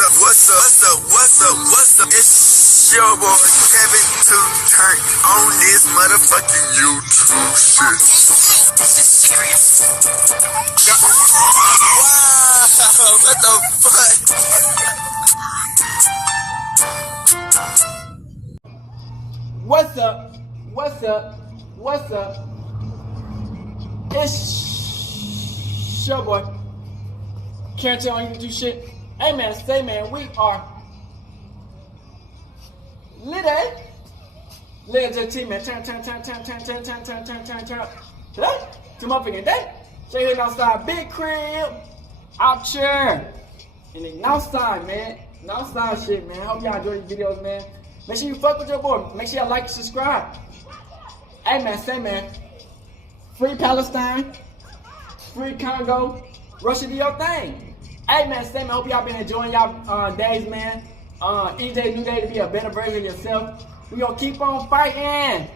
What's up? It's your boy Kevin to turn on this motherfucking YouTube shit. This is serious. Wow, what the fuck? What's up? It's your boy. Can't tell you do shit. Hey man, say man, we are lit, eh? Lit JT man, turn. Today, to motherfucking day. Straight here outside, big crib, out here. And then outside, man. Outside shit, man. Hope y'all enjoy these videos, man. Make sure you fuck with your boy. Make sure y'all like and subscribe. Hey man, say man. Free Palestine. Free Congo. Russia, do your thing. Hey man, say man, hope y'all been enjoying y'all days, man. Each day, new day to be a better version of yourself. We gonna keep on fighting.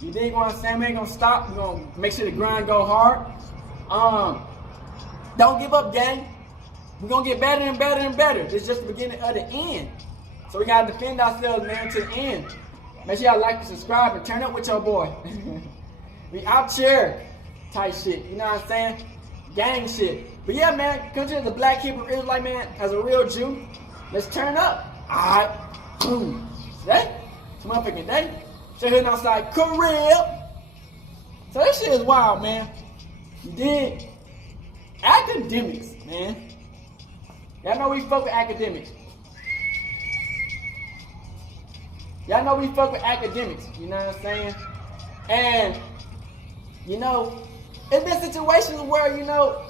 You dig what I'm saying? We ain't gonna stop. We gonna make sure the grind go hard. Don't give up, gang. We gonna get better and better and better. This is just the beginning of the end. So we gotta defend ourselves, man, to the end. Make sure y'all like and subscribe and turn up with your boy. We out here, type shit. You know what I'm saying? Gang shit. But yeah, man, country as a black Hebrew Israelite, man, as a real Jew, let's turn up. Alright. Boom. Today, it's motherfucking day. Straight here outside Korea. So this shit is wild, man. You dig? Academics, man. Y'all know we fuck with academics. Y'all know we fuck with academics. You know what I'm saying? And, you know, it's been situations where, you know,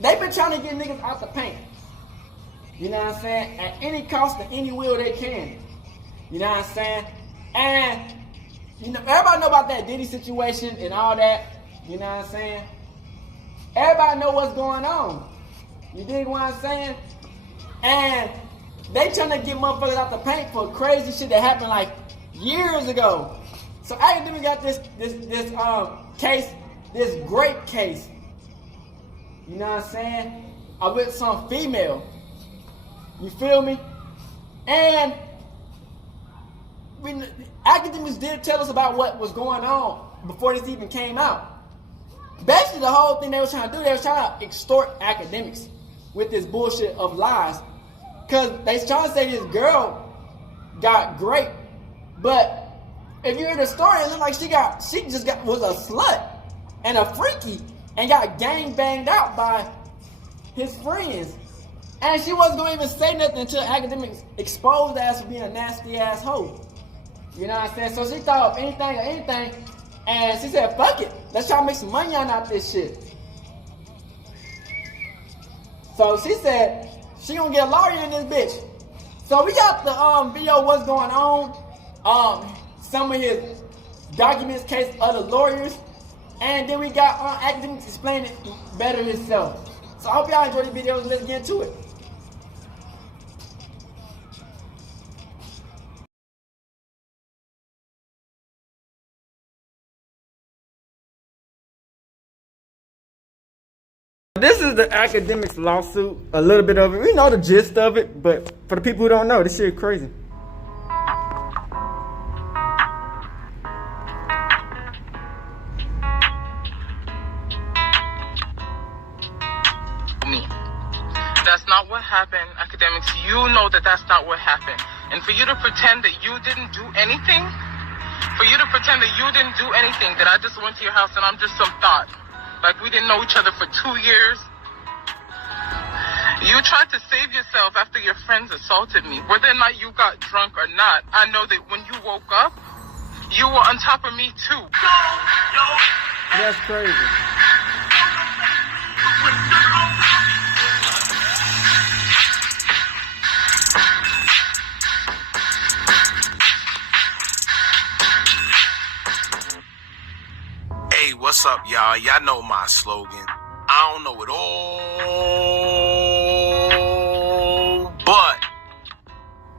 they've been trying to get niggas out the paint. You know what I'm saying? At any cost and any will they can. You know what I'm saying? And, you know, everybody know about that Diddy situation and all that. You know what I'm saying? Everybody know what's going on. You dig what I'm saying? And they trying to get motherfuckers out the paint for crazy shit that happened like years ago. So Akademiks got this case, this Grape case. You know what I'm saying? With some female. You feel me? And Akademiks did tell us about what was going on before this even came out. Basically, the whole thing they was trying to do, they was trying to extort Akademiks with this bullshit of lies. Because they was trying to say this girl got Grape. But if you hear the story, it looked like she was a slut and a freaky and got gang banged out by his friends. And she wasn't going to even say nothing until Akademiks exposed her as for being a nasty ass hoe. You know what I'm saying? So she thought of anything, and she said, fuck it. Let's try to make some money out this shit. So she said, she gonna get a lawyer in this bitch. So we got the video what's going on. Some of his documents, case of the lawyers. And then we got Akademiks explaining it better himself. So I hope y'all enjoy the videos. Let's get into it. This is the Akademiks lawsuit. A little bit of it. We know the gist of it, but for the people who don't know, this shit is crazy. That's not what happened, Akademiks. You know that that's not what happened. And for you to pretend that you didn't do anything, that I just went to your house and I'm just some thought. Like we didn't know each other for 2 years. You tried to save yourself after your friends assaulted me. Whether or not you got drunk or not, I know that when you woke up, you were on top of me too. That's crazy. Hey, what's up, y'all? Y'all know my slogan. I don't know it all, but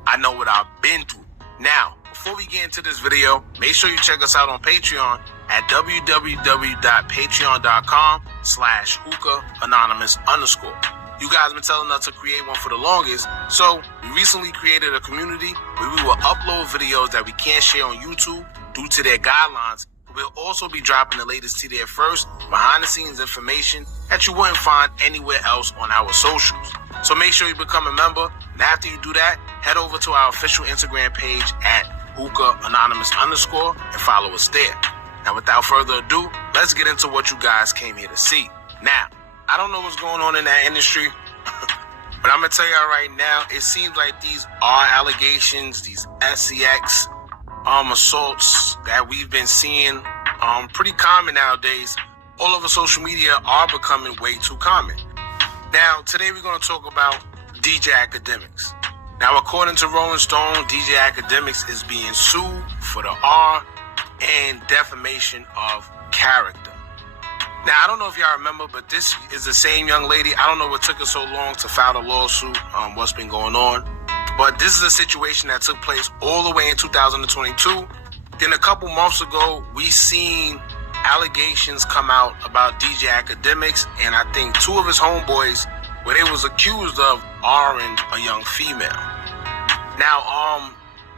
I know what I've been through. Now, before we get into this video, make sure you check us out on Patreon at www.patreon.com/hookah_anonymous. You guys have been telling us to create one for the longest, so we recently created a community where we will upload videos that we can't share on YouTube due to their guidelines. We'll also be dropping the latest T there first, behind the scenes information that you wouldn't find anywhere else on our socials. So make sure you become a member, and after you do that, head over to our official Instagram page at hookah_anonymous and follow us there. Now, without further ado, let's get into what you guys came here to see. Now, I don't know what's going on in that industry, but I'm going to tell y'all right now, it seems like these are allegations, these SEX assaults that we've been seeing pretty common nowadays. All over social media are becoming way too common. Now, today we're going to talk about DJ Akademiks. Now, according to Rolling Stone, DJ Akademiks is being sued for the R and defamation of character. Now, I don't know if y'all remember, but this is the same young lady. I don't know what took her so long to file a lawsuit, what's been going on. But this is a situation that took place all the way in 2022. Then a couple months ago, we seen allegations come out about DJ Akademiks, and I think two of his homeboys, where they was accused of R-ing a young female. Now,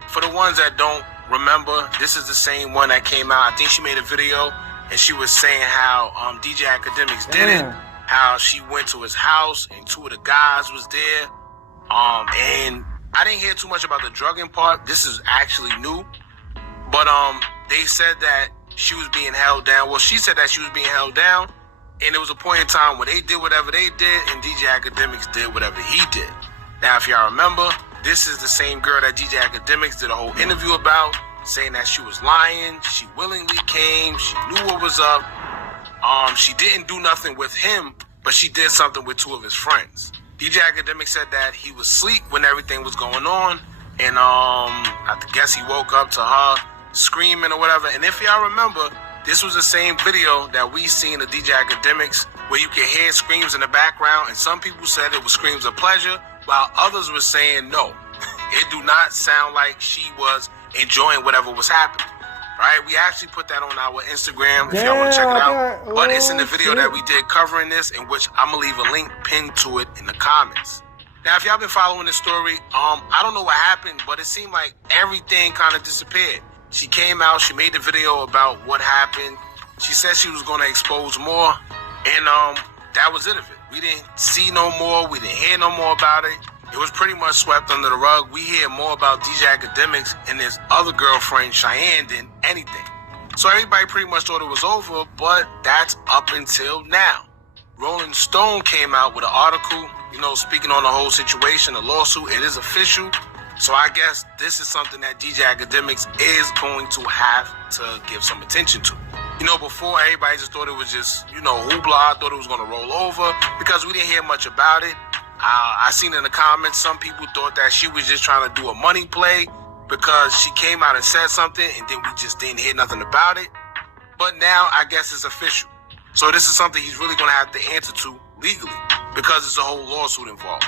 for the ones that don't remember, this is the same one that came out. I think she made a video, and she was saying how DJ Akademiks did it, how she went to his house, and two of the guys was there. And I didn't hear too much about the drugging part. This is actually new. But they said that she was being held down. Well, she said that she was being held down, and there was a point in time when they did whatever they did, and DJ Akademiks did whatever he did. Now, if y'all remember, this is the same girl that DJ Akademiks did a whole interview about, saying that she was lying. She willingly came. She knew what was up. She didn't do nothing with him, but she did something with two of his friends. DJ Akademiks said that he was asleep when everything was going on, and I guess he woke up to her screaming or whatever. And if y'all remember, this was the same video that we seen of DJ Akademiks, where you can hear screams in the background, and some people said it was screams of pleasure, while others were saying no. It do not sound like she was enjoying whatever was happening. Right? We actually put that on our Instagram if y'all want to check it out. But it's in the video that we did covering this, in which I'm going to leave a link pinned to it in the comments. Now, if y'all been following this story, I don't know what happened, but it seemed like everything kind of disappeared. She came out, she made the video about what happened. She said she was going to expose more, and that was it of it. We didn't see no more. We didn't hear no more about it. It was pretty much swept under the rug. We hear more about DJ Akademiks and his other girlfriend, Cheyenne, than anything. So everybody pretty much thought it was over, but that's up until now. Rolling Stone came out with an article, speaking on the whole situation, the lawsuit. It is official. So I guess this is something that DJ Akademiks is going to have to give some attention to. Before, everybody just thought it was just, hoopla, thought it was going to roll over because we didn't hear much about it. I seen in the comments, some people thought that she was just trying to do a money play because she came out and said something, and then we just didn't hear nothing about it. But now, I guess it's official. So this is something he's really going to have to answer to legally because there's a whole lawsuit involved.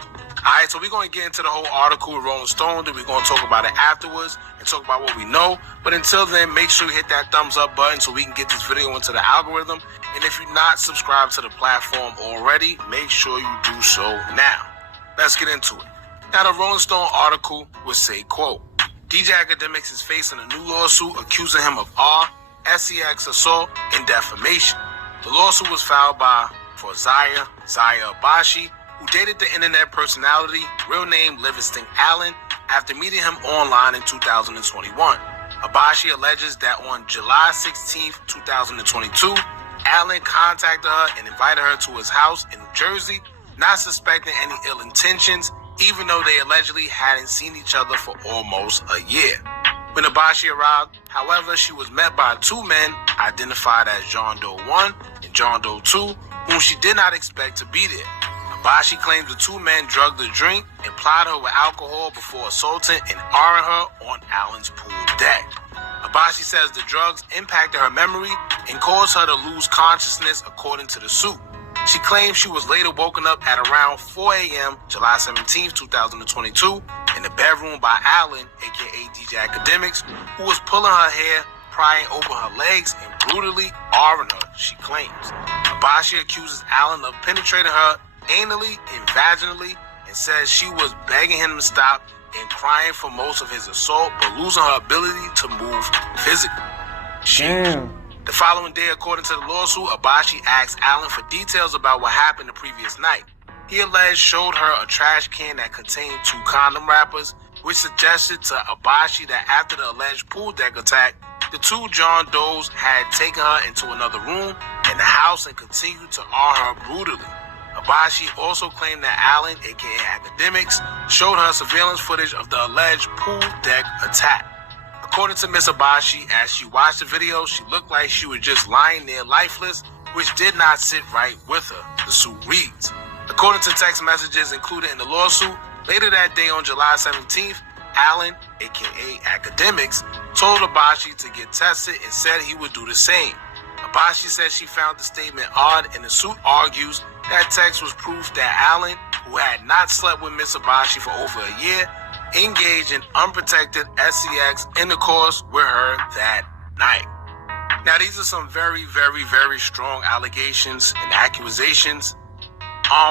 All right, so we're going to get into the whole article with Rolling Stone, then we're going to talk about it afterwards and talk about what we know. But until then, make sure you hit that thumbs up button so we can get this video into the algorithm. And if you're not subscribed to the platform already, make sure you do so now. Let's get into it. Now, the Rolling Stone article would say, quote, DJ Akademiks is facing a new lawsuit accusing him of R, SEX assault, and defamation. The lawsuit was filed for Zaya Abashi, who dated the internet personality, real name Livingston Allen, after meeting him online in 2021. Abashi alleges that on July 16, 2022, Allen contacted her and invited her to his house in New Jersey, not suspecting any ill intentions, even though they allegedly hadn't seen each other for almost a year. When Abashi arrived, however, she was met by two men identified as John Doe 1 and John Doe 2, whom she did not expect to be there. Abashi claims the two men drugged the drink and plied her with alcohol before assaulting and R-ing her on Allen's pool deck. Abashi says the drugs impacted her memory and caused her to lose consciousness, according to the suit. She claims she was later woken up at around 4 a.m. July 17, 2022, in the bedroom by Allen, aka DJ Akademiks, who was pulling her hair, prying open her legs, and brutally R-ing her, she claims. Abashi accuses Allen of penetrating her anally and vaginally and says she was begging him to stop and crying for most of his assault, but losing her ability to move physically. Damn. The following day, according to the lawsuit, Abashi asked Allen for details about what happened the previous night. He alleged showed her a trash can that contained 2 condom wrappers, which suggested to Abashi that after the alleged pool deck attack, the 2 John Does had taken her into another room in the house and continued to arm her brutally. Abashi also claimed that Allen, aka Akademiks, showed her surveillance footage of the alleged pool deck attack. According to Miss Abashi, as she watched the video, she looked like she was just lying there lifeless, which did not sit right with her, the suit reads. According to text messages included in the lawsuit, later that day on July 17th, Allen, aka Akademiks, told Abashi to get tested and said he would do the same. Abashi said she found the statement odd, and the suit argues that text was proof that Allen, who had not slept with Miss Abashi for over a year, engaged in unprotected sex intercourse with her that night. Now, these are some very, very, very strong allegations and accusations.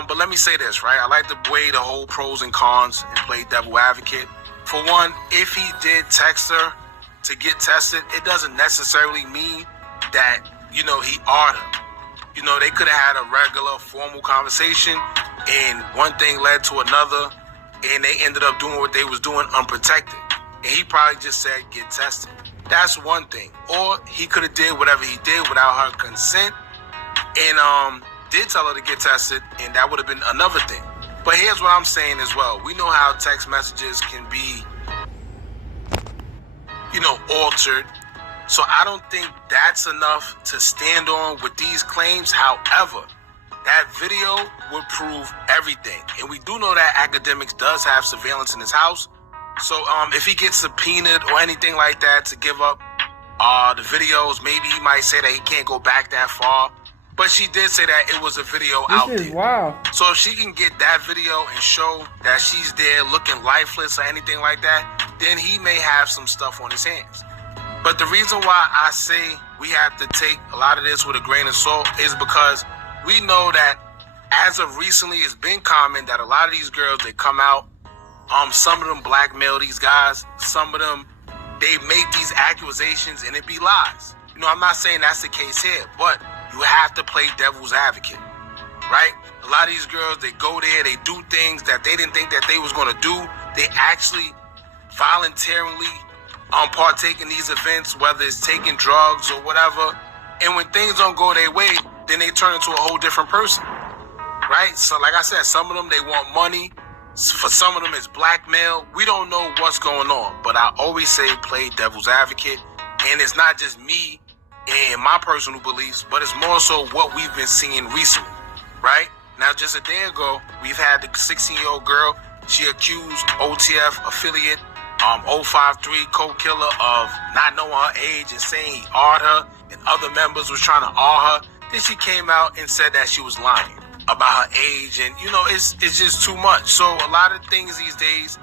But let me say this, right? I like to weigh the whole pros and cons and play devil advocate. For one, if he did text her to get tested, it doesn't necessarily mean that, he ought her. They could have had a regular formal conversation and one thing led to another and they ended up doing what they was doing unprotected. And he probably just said, get tested. That's one thing. Or he could have did whatever he did without her consent and did tell her to get tested, and that would have been another thing. But here's what I'm saying as well. We know how text messages can be, altered. So I don't think that's enough to stand on with these claims. However, that video would prove everything. And we do know that Akademiks does have surveillance in his house. So if he gets subpoenaed or anything like that to give up the videos, maybe he might say that he can't go back that far. But she did say that it was a video out there. Wow. So if she can get that video and show that she's there looking lifeless or anything like that, then he may have some stuff on his hands. But the reason why I say we have to take a lot of this with a grain of salt is because we know that as of recently, it's been common that a lot of these girls, they come out, some of them blackmail these guys, some of them, they make these accusations and it be lies. I'm not saying that's the case here, but you have to play devil's advocate, right? A lot of these girls, they go there, they do things that they didn't think that they was going to do. They actually voluntarily partake in these events, whether it's taking drugs or whatever. And when things don't go their way, then they turn into a whole different person, right? So like I said, some of them, they want money. For some of them, it's blackmail. We don't know what's going on, but I always say play devil's advocate. And it's not just me and my personal beliefs, but it's more so what we've been seeing recently, right? Now, just a day ago, we've had the 16-year-old girl. She accused OTF affiliate 053 co-killer of not knowing her age and saying he awed her and other members was trying to awe her. Then she came out and said that she was lying about her age, and it's just too much. So a lot of things these days,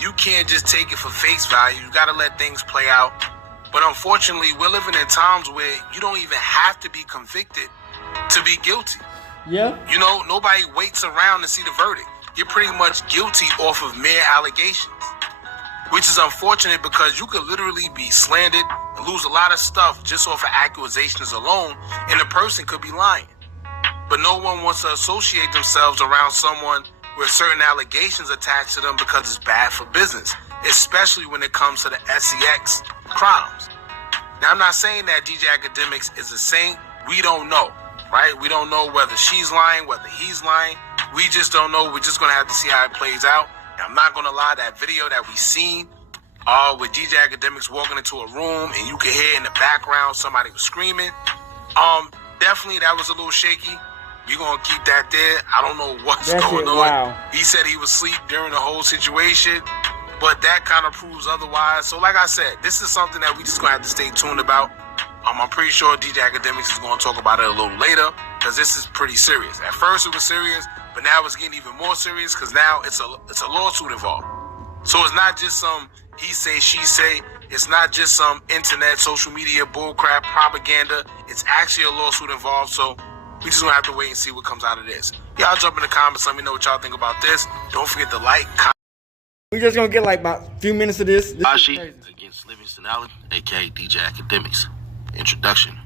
you can't just take it for face value. You got to let things play out. But unfortunately, we're living in times where you don't even have to be convicted to be guilty. Yeah. Nobody waits around to see the verdict. You're pretty much guilty off of mere allegations, which is unfortunate because you could literally be slandered and lose a lot of stuff just off of accusations alone, and the person could be lying. But no one wants to associate themselves around someone with certain allegations attached to them because it's bad for business, especially when it comes to the sex crimes. Now, I'm not saying that DJ Akademiks is a saint. We don't know, right? We don't know whether she's lying, whether he's lying. We just don't know. We're just going to have to see how it plays out. And I'm not going to lie, that video that we seen with DJ Akademiks walking into a room and you could hear in the background somebody was screaming, definitely that was a little shaky. We're going to keep that there. I don't know what's going on. Wow. He said he was asleep during the whole situation, but that kind of proves otherwise. So like I said, this is something that we just going to have to stay tuned about. I'm pretty sure DJ Akademiks is going to talk about it a little later because this is pretty serious. At first it was serious, but now it's getting even more serious because now it's a lawsuit involved. So it's not just some he say, she say. It's not just some internet, social media bullcrap propaganda. It's actually a lawsuit involved. So We just gonna have to wait and see what comes out of this. Y'all jump in the comments, let me know what y'all think about this. Don't forget to like, comment. We just gonna get like about a few minutes of this. Bashi against Livingston Allen, aka DJ Akademiks. Introduction.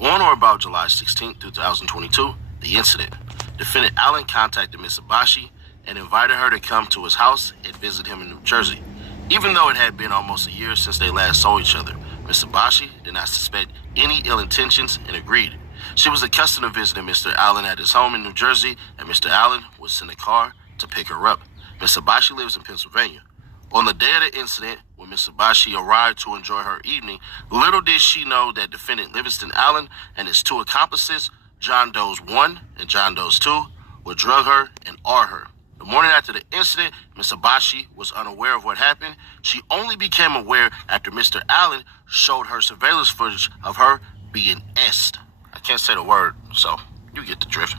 On or about July 16, 2022, the incident. Defendant Allen contacted Miss Abashi and invited her to come to his house and visit him in New Jersey. Even though it had been almost a year since they last saw each other, Miss Abashi did not suspect any ill intentions and agreed. She was accustomed to visiting Mr. Allen at his home in New Jersey, and Mr. Allen would send a car to pick her up. Miss Abashi lives in Pennsylvania. On the day of the incident, when Miss Abashi arrived to enjoy her evening, little did she know that defendant Livingston Allen and his two accomplices, John Doe's 1 and John Doe's 2, would drug her and R her. The morning after the incident, Miss Abashi was unaware of what happened. She only became aware after Mr. Allen showed her surveillance footage of her being S'd. I can't say the word, so you get the drift.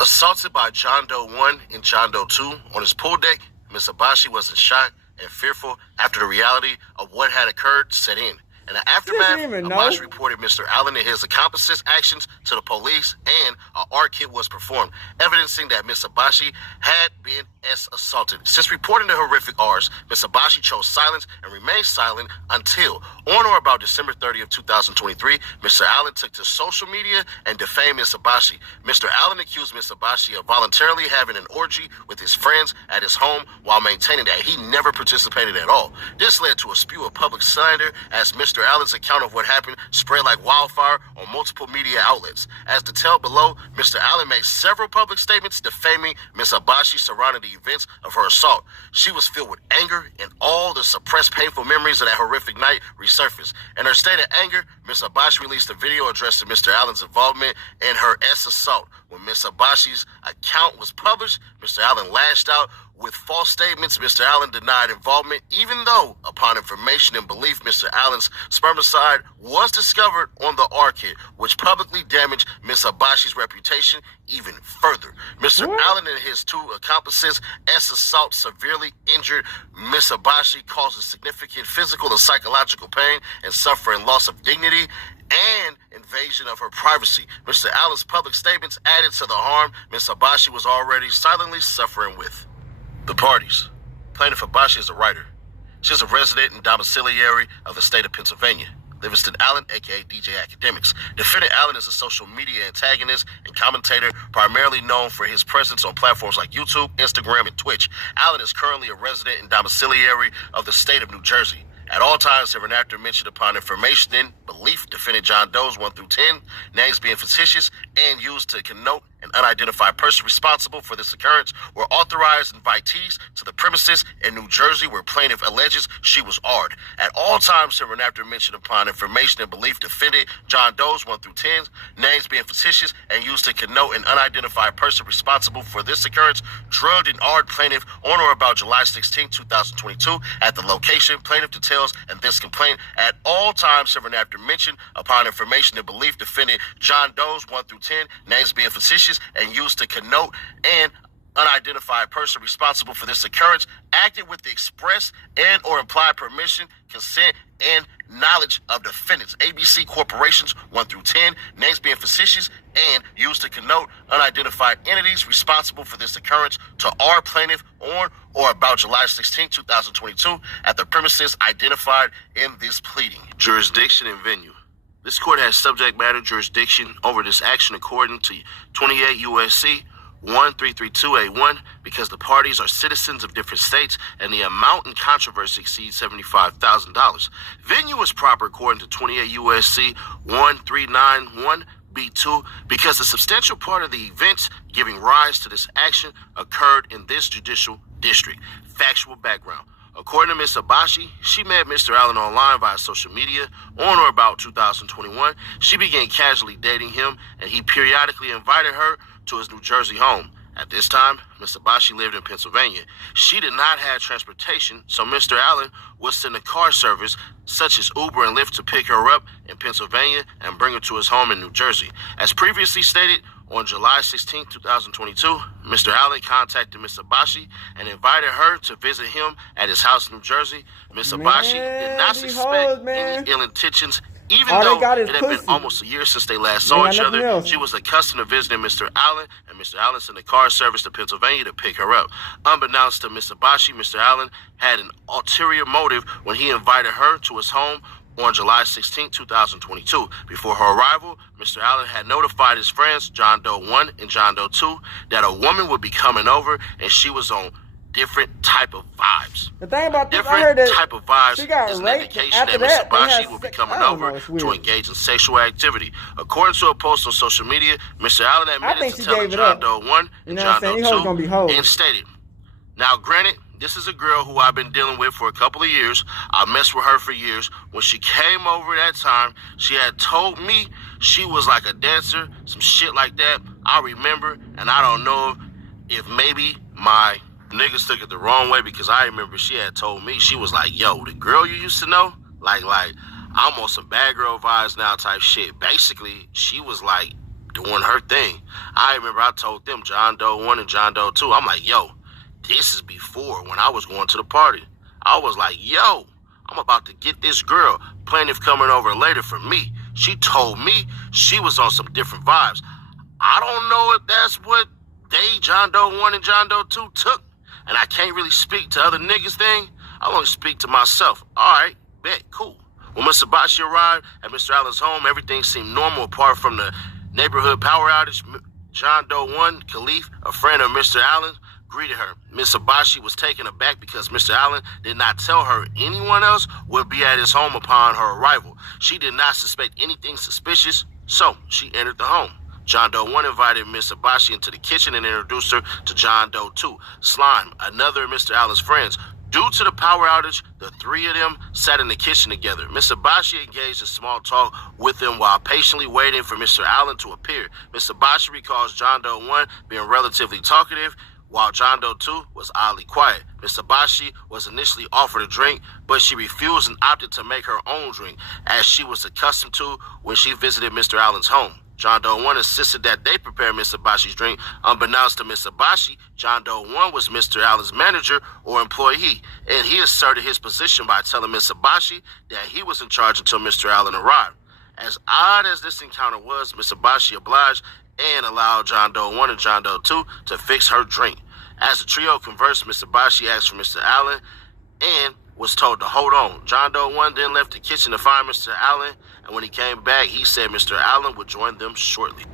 Assaulted by John Doe 1 and John Doe 2 on his pool deck, Miss Abashi was in shock and fearful after the reality of what had occurred set in. In the aftermath, Abashi reported Mr. Allen and his accomplices' actions to the police, and an art kit was performed, evidencing that Miss Abashi had been assaulted. Since reporting the horrific R's, Miss Abashi chose silence and remained silent until, on or about December 30th, 2023, Mr. Allen took to social media and defamed Miss Abashi. Mr. Allen accused Miss Abashi of voluntarily having an orgy with his friends at his home while maintaining that he never participated at all. This led to a spew of public slander as Mr. Allen's account of what happened spread like wildfire on multiple media outlets. As detailed below, Mr. Allen made several public statements defaming Miss Abashi surrounding the events of her assault. She was filled with anger, and all the suppressed painful memories of that horrific night resurfaced. In her state of anger, Miss Abashi released a video addressing Mr. Allen's involvement in her assault. When Miss Abashi's account was published, Mr. Allen lashed out with false statements. Mr. Allen denied involvement, even though, upon information and belief, Mr. Allen's spermicide was discovered on the art kit, which publicly damaged Miss Abashi's reputation even further. Mr. Allen and his two accomplices' assault severely injured Miss Abashi, causing significant physical and psychological pain and suffering loss of dignity and invasion of her privacy. Mr. Allen's public statements added to the harm Miss Abashi was already silently suffering with. The parties. Plaintiff Abashi is a writer. She is a resident and domiciliary of the state of Pennsylvania. Livingston Allen, aka DJ Akademiks. Defendant Allen is a social media antagonist and commentator primarily known for his presence on platforms like YouTube, Instagram, and Twitch. Allen is currently a resident and domiciliary of the state of New Jersey. At all times, hereinafter mentioned upon information and belief, defendant John Doe's 1 through 10, names being fictitious and used to connote an unidentified person responsible for this occurrence, were authorized invitees to the premises in New Jersey where plaintiff alleges she was R'd. At all times, hereinafter mentioned upon information and belief, defendant John Doe's 1 through 10, names being fictitious and used to connote an unidentified person responsible for this occurrence, drugged and R'd plaintiff on or about July 16, 2022 at the location. Plaintiff details in this complaint at all times, hereinafter mentioned upon information and belief, defendant John Doe's 1 through 10, names being fictitious and used to connote an unidentified person responsible for this occurrence, acted with the express and or implied permission, consent, and knowledge of defendants. ABC Corporations 1 through 10, names being fictitious and used to connote unidentified entities responsible for this occurrence to our plaintiff on or about July 16, 2022 at the premises identified in this pleading. Jurisdiction and venue. This court has subject matter jurisdiction over this action according to 28 U.S.C. 1332A1 because the parties are citizens of different states and the amount in controversy exceeds $75,000. Venue is proper according to 28 U.S.C. 1391B2 because a substantial part of the events giving rise to this action occurred in this judicial district. Factual background. According to Ms. Abashi, she met Mr. Allen online via social media on or about 2021. She began casually dating him, and he periodically invited her to his New Jersey home. At this time, Ms. Abashi lived in Pennsylvania. She did not have transportation, so Mr. Allen would send a car service such as Uber and Lyft to pick her up in Pennsylvania and bring her to his home in New Jersey. As previously stated, on July 16, 2022, Mr. Allen contacted Ms. Abashi and invited her to visit him at his house in New Jersey. Ms. Abashi did not suspect any ill intentions Even All they though got is it had been pussy. almost a year since they last They saw got each nothing other, else. she was accustomed to visiting Mr. Allen, and Mr. Allen sent a car service to Pennsylvania to pick her up. Unbeknownst to Miss Abashi, Mr. Allen had an ulterior motive when he invited her to his home on July 16, 2022. Before her arrival, Mr. Allen had notified his friends, John Doe 1 and John Doe 2, that a woman would be coming over and she was on different type of vibes. The thing about this, I Different heard that type of vibes she got is an raped, indication and after that Miss that, they Abashi had will be sex. coming I don't know, over it's weird. to engage in sexual activity. According to a post on social media, Mr. Allen think admitted to she telling gave it John up. Doe 1 You and know John what I'm saying? Doe These hoes gonna be 2 hoes. and stated, now granted, this is a girl who I've been dealing with for a couple of years. I messed with her for years. When she came over that time, she had told me she was like a dancer, some shit like that. I remember, and I don't know if maybe my niggas took it the wrong way, because I remember she had told me, she was like, yo, the girl you used to know, like I'm on some bad girl vibes now type shit. Basically, she was like doing her thing. I remember I told them, John Doe 1 and John Doe 2, I'm like, yo, this is before when I was going to the party. I was like, yo, I'm about to get this girl. Plaintiff coming over later for me. She told me she was on some different vibes. I don't know if that's what they, John Doe 1 and John Doe 2, took. And I can't really speak to other niggas thing. I only speak to myself. All right, bet, cool. When Mr. Bashi arrived at Mr. Allen's home, everything seemed normal apart from the neighborhood power outage. John Doe 1, Khalif, a friend of Mr. Allen, greeted her. Miss Abashi was taken aback because Mr. Allen did not tell her anyone else would be at his home upon her arrival. She did not suspect anything suspicious, so she entered the home. John Doe 1 invited Miss Abashi into the kitchen and introduced her to John Doe 2, Slime, another of Mr. Allen's friends. Due to the power outage, the three of them sat in the kitchen together. Miss Abashi engaged in small talk with them while patiently waiting for Mr. Allen to appear. Miss Abashi recalls John Doe 1 being relatively talkative, while John Doe 2 was oddly quiet. Miss Abashi was initially offered a drink, but she refused and opted to make her own drink, as she was accustomed to when she visited Mr. Allen's home. John Doe 1 insisted that they prepare Miss Abashi's drink. Unbeknownst to Miss Abashi, John Doe 1 was Mr. Allen's manager or employee, and he asserted his position by telling Miss Abashi that he was in charge until Mr. Allen arrived. As odd as this encounter was, Miss Abashi obliged and allowed John Doe 1 and John Doe 2 to fix her drink. As the trio conversed, Miss Abashi asked for Mr. Allen and was told to hold on. John Doe 1 then left the kitchen to find Mr. Allen, and when he came back, he said Mr. Allen would join them shortly.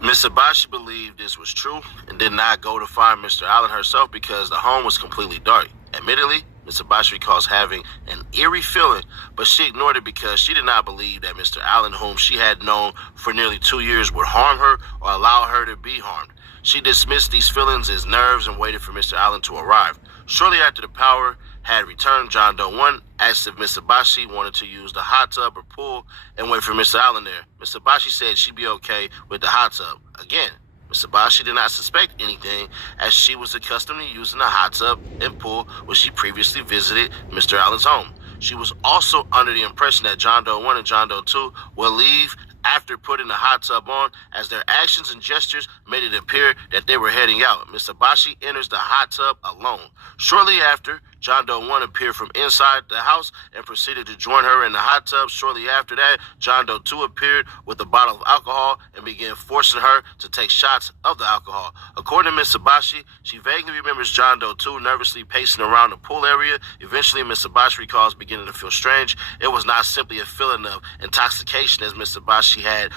Miss Abashi believed this was true and did not go to find Mr. Allen herself because the home was completely dark. Admittedly, Miss Abashi recalls having an eerie feeling, but she ignored it because she did not believe that Mr. Allen, whom she had known for nearly 2 years, would harm her or allow her to be harmed. She dismissed these feelings as nerves and waited for Mr. Allen to arrive. Shortly after the power had returned, John Doe 1 asked if Miss Abashi wanted to use the hot tub or pool and wait for Mr. Allen there. Miss Abashi said she'd be okay with the hot tub. Again, Miss Abashi did not suspect anything, as she was accustomed to using the hot tub and pool when she previously visited Mr. Allen's home. She was also under the impression that John Doe 1 and John Doe 2 would leave after putting the hot tub on, as their actions and gestures made it appear that they were heading out. Miss Abashi enters the hot tub alone. Shortly after, John Doe 1 appeared from inside the house and proceeded to join her in the hot tub. Shortly after that, John Doe 2 appeared with a bottle of alcohol and began forcing her to take shots of the alcohol. According to Miss Abashi, she vaguely remembers John Doe 2 nervously pacing around the pool area. Eventually, Miss Abashi recalls beginning to feel strange. It was not simply a feeling of intoxication, as Miss Abashi had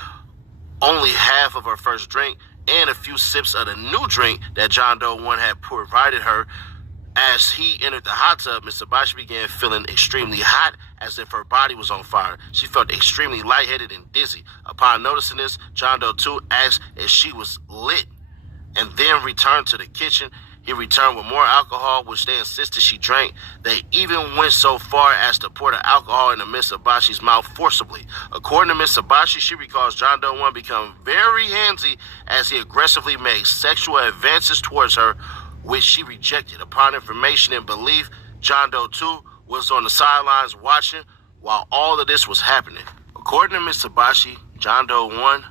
only half of her first drink and a few sips of the new drink that John Doe 1 had provided her. As he entered the hot tub, Miss Abashi began feeling extremely hot, as if her body was on fire. She felt extremely lightheaded and dizzy. Upon noticing this, John Doe 2 asked if she was lit and then returned to the kitchen. He returned with more alcohol, which they insisted she drank. They even went so far as to pour the alcohol into Miss Abashi's mouth forcibly. According to Miss Abashi, she recalls John Doe 1 become very handsy as he aggressively made sexual advances towards her, which she rejected. Upon information and belief, John Doe 2 was on the sidelines watching while all of this was happening. According to Miss Abashi, John Doe 1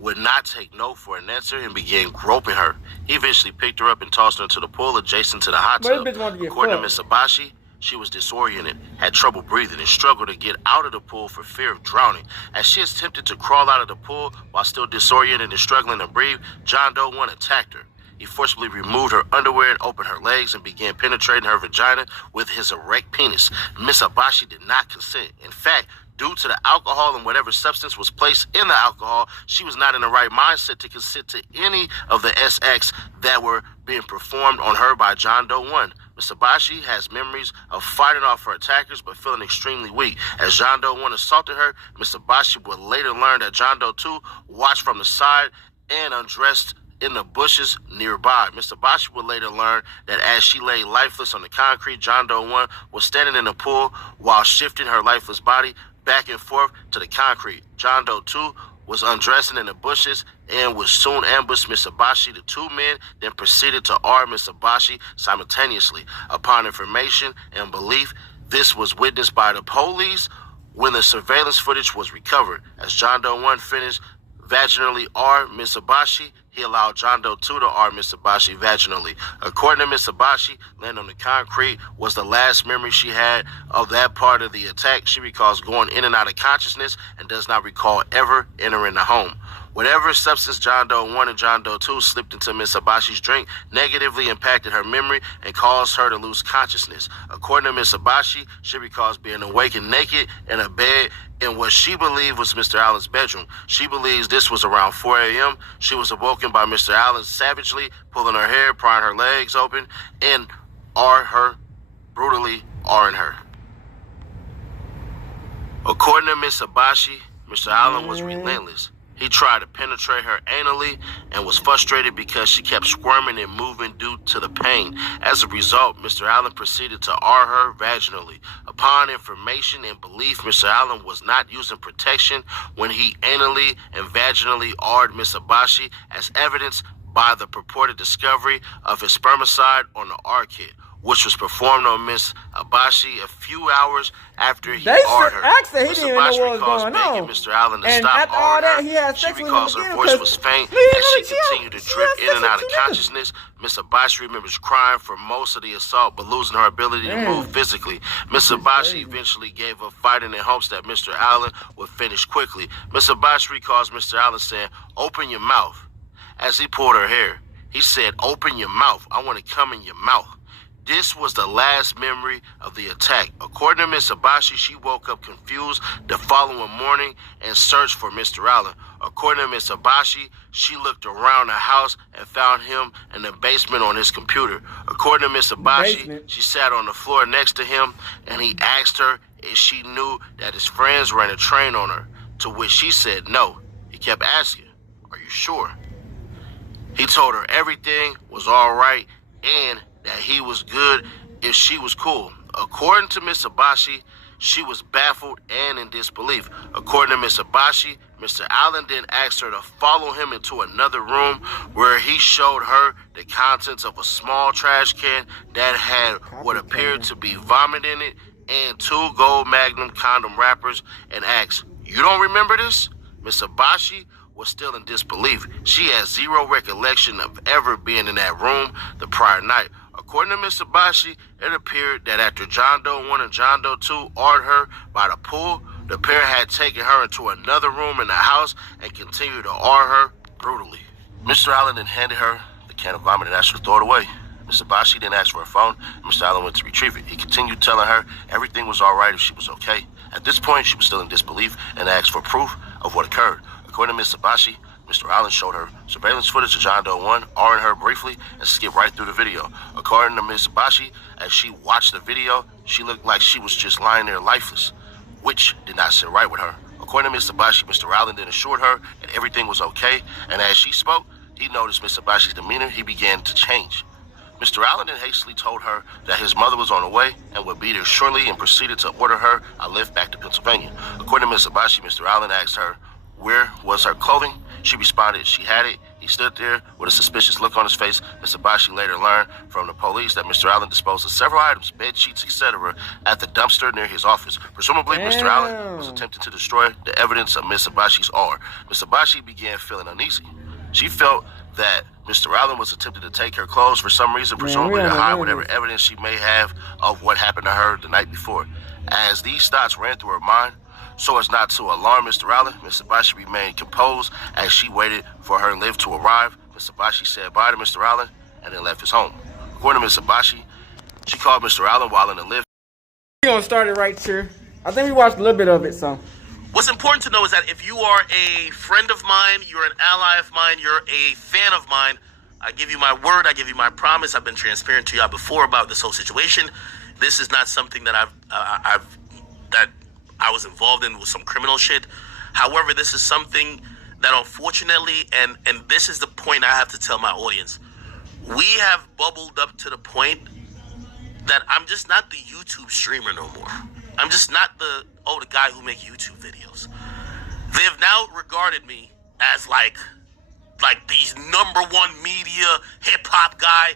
would not take no for an answer and began groping her. He eventually picked her up and tossed her into the pool adjacent to the hot But tub. this bitch wanted to get According to fucked. Miss Abashi, She was disoriented, had trouble breathing, and struggled to get out of the pool for fear of drowning. As she attempted to crawl out of the pool while still disoriented and struggling to breathe, John Doe 1 attacked her. He forcibly removed her underwear and opened her legs and began penetrating her vagina with his erect penis. Miss Abashi did not consent. In fact, due to the alcohol and whatever substance was placed in the alcohol, she was not in the right mindset to consent to any of the SX that were being performed on her by John Doe 1. Miss Abashi has memories of fighting off her attackers but feeling extremely weak. As John Doe 1 assaulted her, Miss Abashi would later learn that John Doe 2 watched from the side and undressed in the bushes nearby. Miss Abashi would later learn that as she lay lifeless on the concrete, John Doe 1 was standing in the pool while shifting her lifeless body back and forth to the concrete. John Doe 2 was undressing in the bushes and would soon ambush Miss Abashi. The two men then proceeded to arm Miss Abashi simultaneously. Upon information and belief, this was witnessed by the police when the surveillance footage was recovered. As John Doe 1 finished vaginally armed Miss Abashi, he allowed John Doe 2 to arm Miss Abashi vaginally. According to Miss Abashi, laying on the concrete was the last memory she had of that part of the attack. She recalls going in and out of consciousness and does not recall ever entering the home. Whatever substance John Doe 1 and John Doe 2 slipped into Miss Abashi's drink negatively impacted her memory and caused her to lose consciousness. According to Miss Abashi, she recalls being awake and naked in a bed in what she believed was Mr. Allen's bedroom. She believes this was around 4 a.m. She was awoken by Mr. Allen savagely pulling her hair, prying her legs open, and brutally arring her. According to Miss Abashi, Mr. Allen was relentless. He tried to penetrate her anally and was frustrated because she kept squirming and moving due to the pain. As a result, Mr. Allen proceeded to R her vaginally. Upon information and belief, Mr. Allen was not using protection when he anally and vaginally R'd Miss Abashi, as evidenced by the purported discovery of his spermicide on the R kit, which was performed on Miss Abashi a few hours after he R'd her. Actually, he Miss didn't even know Abashi what was recalls going begging on. Mr. Allen to And stop after all R'ing that, her. he had She sex with him recalls her again voice because was faint he didn't as she really continued to she drift had in and sex out of with two consciousness. Miss Abashi remembers crying for most of the assault, but losing her ability to move physically. Miss Abashi eventually gave up fighting in hopes that Mr. Allen would finish quickly. Miss Abashi recalls Mr. Allen saying, "Open your mouth." As he pulled her hair, he said, "Open your mouth. I want to come in your mouth." This was the last memory of the attack. According to Miss Abashi, she woke up confused the following morning and searched for Mr. Allen. According to Miss Abashi, she looked around the house and found him in the basement on his computer. According to Miss Abashi, she sat on the floor next to him and he asked her if she knew that his friends ran a train on her, to which she said no. He kept asking, "Are you sure?" He told her everything was all right and that he was good if she was cool. According to Miss Abashi, she was baffled and in disbelief. According to Miss Abashi, Mr. Allen then asked her to follow him into another room where he showed her the contents of a small trash can that had what appeared to be vomit in it and 2 gold Magnum condom wrappers and asked, "You don't remember this?" Miss Abashi was still in disbelief. She had zero recollection of ever being in that room the prior night. According to Miss Abashi, it appeared that after John Doe 1 and John Doe 2 R'd her by the pool, the pair had taken her into another room in the house and continued to R her brutally. Mr. Allen then handed her the can of vomit and asked her to throw it away. Miss Abashi then asked for her phone, and Mr. Allen went to retrieve it. He continued telling her everything was all right if she was okay. At this point, she was still in disbelief and asked for proof of what occurred. According to Miss Abashi, Mr. Allen showed her surveillance footage of John Doe 1 R'ing her briefly and skipped right through the video. According to Miss Abashi, as she watched the video, she looked like she was just lying there lifeless, which did not sit right with her. According to Miss Abashi, Mr. Allen then assured her that everything was okay, and as she spoke, he noticed Miss Abashi's demeanor. He began to change. Mr. Allen then hastily told her that his mother was on the way and would be there shortly and proceeded to order her a lift back to Pennsylvania. According to Miss Abashi, Mr. Allen asked her where was her clothing. She responded she had it. He stood there with a suspicious look on his face. Miss Abashi later learned from the police that Mr. Allen disposed of several items, bed sheets, etc., at the dumpster near his office. Presumably, Mr. Allen was attempting to destroy the evidence of Miss Abashi's R. Miss Abashi began feeling uneasy. She felt that Mr. Allen was attempting to take her clothes for some reason, presumably to hide whatever evidence she may have of what happened to her the night before. As these thoughts ran through her mind, so as not to alarm Mr. Allen, Ms. Abashi remained composed as she waited for her lift to arrive. Ms. Abashi said bye to Mr. Allen and then left his home. According to Ms. Abashi, she called Mr. Allen while in the lift. We're gonna start it right here. I think we watched a little bit of it, so. What's important to know is that if you are a friend of mine, you're an ally of mine, you're a fan of mine, I give you my word, I give you my promise. I've been transparent to y'all before about this whole situation. This is not something that I was involved in with some criminal shit. However, this is something that unfortunately, and this is the point I have to tell my audience, we have bubbled up to the point that I'm just not the YouTube streamer no more. I'm just not the guy who make YouTube videos. They've now regarded me as like these #1 media hip-hop guy.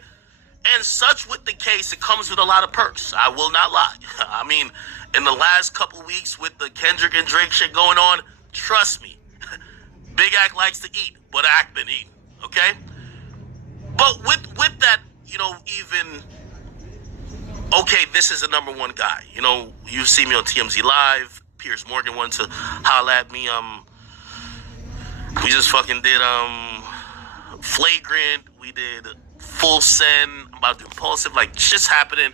And such with the case, it comes with a lot of perks. I will not lie. I mean, in the last couple weeks with the Kendrick and Drake shit going on, trust me, Big Act likes to eat, but Act been eating, okay? But with that, you know, even, okay, this is a #1 guy. You know, you see me on TMZ Live. Piers Morgan wanted to holler at me. We just fucking did Flagrant. We did Full Send. I'm about to do Impulsive. Like, shit's happening.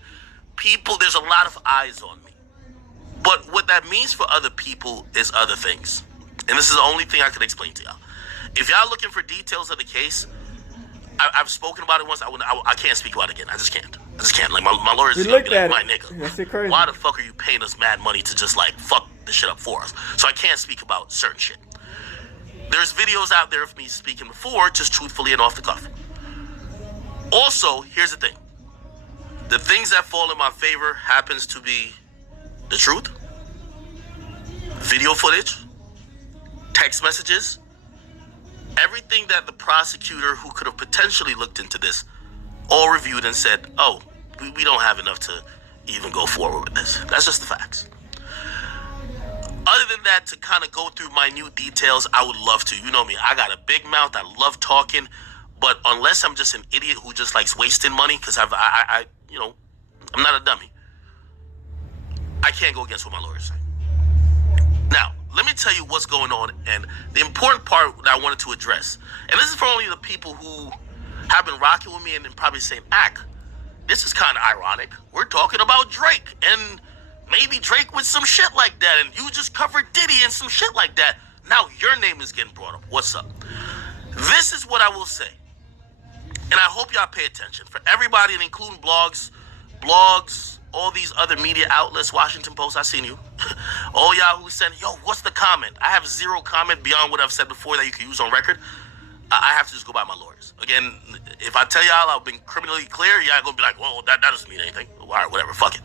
People, there's a lot of eyes on me. But what that means for other people is other things. And this is the only thing I could explain to y'all. If y'all looking for details of the case, I've spoken about it once. I can't speak about it again. I just can't. Like, my lawyers is gonna be like, my nigga, that's crazy. Why the fuck are you paying us mad money to just, like, fuck this shit up for us? So I can't speak about certain shit. There's videos out there of me speaking before, just truthfully and off the cuff. Also, here's the thing. The things that fall in my favor happens to be the truth, video footage, text messages, everything that the prosecutor who could have potentially looked into this all reviewed and said, oh, we don't have enough to even go forward with this. That's just the facts. Other than that, to kind of go through minute details, I would love to. You know me, I got a big mouth. I love talking. But unless I'm just an idiot who just likes wasting money, because I'm not a dummy, I can't go against what my lawyers say. Now, let me tell you what's going on, and the important part that I wanted to address. And this is for only the people who have been rocking with me and probably saying, this is kind of ironic. We're talking about Drake, and maybe Drake with some shit like that, and you just covered Diddy and some shit like that. Now your name is getting brought up. What's up? This is what I will say. And I hope y'all pay attention. For everybody, including blogs, all these other media outlets, Washington Post, I seen you. All y'all who said, yo, what's the comment? I have zero comment beyond what I've said before that you can use on record. I have to just go by my lawyers. Again, if I tell y'all I've been criminally clear, y'all gonna be like, well, that doesn't mean anything. All right, whatever, fuck it.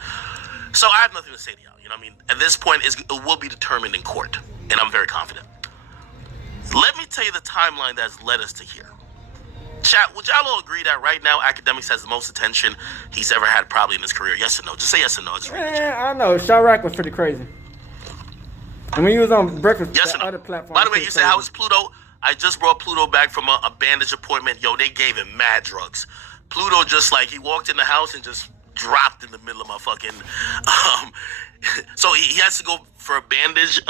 So I have nothing to say to y'all. You know what I mean? At this point, it will be determined in court, and I'm very confident. Let me tell you the timeline that's led us to here. Chat, would y'all all agree that right now Akademiks has the most attention he's ever had probably in his career? Yes or no? Just say yes or no. I know. Chirac was pretty crazy. And when he was on Breakfast, yes or no? Other platform. By the way, you said, how is Pluto? I just brought Pluto back from a bandage appointment. Yo, they gave him mad drugs. Pluto just like, he walked in the house and just dropped in the middle of my fucking... so he has to go for a bandage.